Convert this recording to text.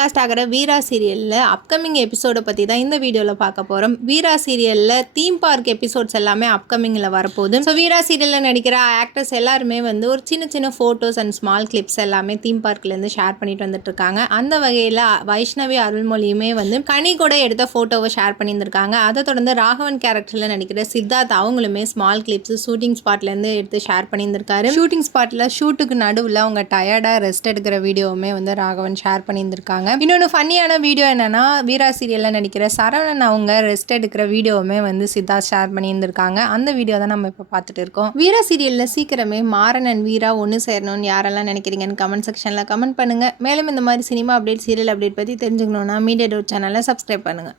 Telecast ஆகிற வீரா சீரியலில் upcoming எபிசோடை பற்றி தான் இந்த வீடியோவில் பார்க்க போகிறோம். வீரா சீரியலில் தீம் பார்க் எபிசோட்ஸ் எல்லாமே அப்கமிங்கில் வரப்போகுது. ஸோ வீரா சீரியலில் நடிக்கிற ஆக்டர்ஸ் எல்லாருமே வந்து ஒரு சின்ன சின்ன ஃபோட்டோஸ் அண்ட் ஸ்மால் கிளிப்ஸ் எல்லாமே தீம் பார்க்லேருந்து ஷேர் பண்ணிட்டு வந்துட்டு இருக்காங்க. அந்த வகையில் வைஷ்ணவி அருள்மொழியுமே வந்து கனி கூட எடுத்த ஃபோட்டோவை ஷேர் பண்ணியிருந்திருக்காங்க. அதை தொடர்ந்து ராகவன் கேரக்டரில் நடிக்கிற சித்தார்த் அவங்களுமே ஸ்மால் கிளிப்ஸ் ஷூட்டிங் ஸ்பாட்லேருந்து எடுத்து ஷேர் பண்ணியிருந்திருக்காரு. ஷூட்டிங் ஸ்பாட்டில் ஷூட்டுக்கு நடுவில் அவங்க டயர்டாக ரெஸ்ட் எடுக்கிற வீடியோவுமே வந்து ராகவன் ஷேர் பண்ணியிருந்திருக்காங்க. இன்னொன்று ஃபன்னியான வீடியோ என்னன்னா, வீரா சீரியலில் நடிக்கிற சரவணன் அவங்க ரெஸ்ட் எடுக்கிற வீடியோவுமே வந்து சித்தார்த் ஷேர் பண்ணியிருந்திருக்காங்க. அந்த வீடியோ தான் நம்ம இப்போ பார்த்துட்டு இருக்கோம். வீரா சீரியலில் சீக்கிரமே மாறன் அண்ட் வீரா ஒன்று சேரணும்னு யாரெல்லாம் நினைக்கிறீங்கன்னு கமெண்ட் செக்ஷனில் கமெண்ட் பண்ணுங்கள். மேலும் இந்த மாதிரி சினிமா அப்டேட், சீரியல் அப்டேட் பற்றி தெரிஞ்சுக்கணுன்னா மீடியா டோட் சேனலை சப்ஸ்கிரைப் பண்ணுங்கள்.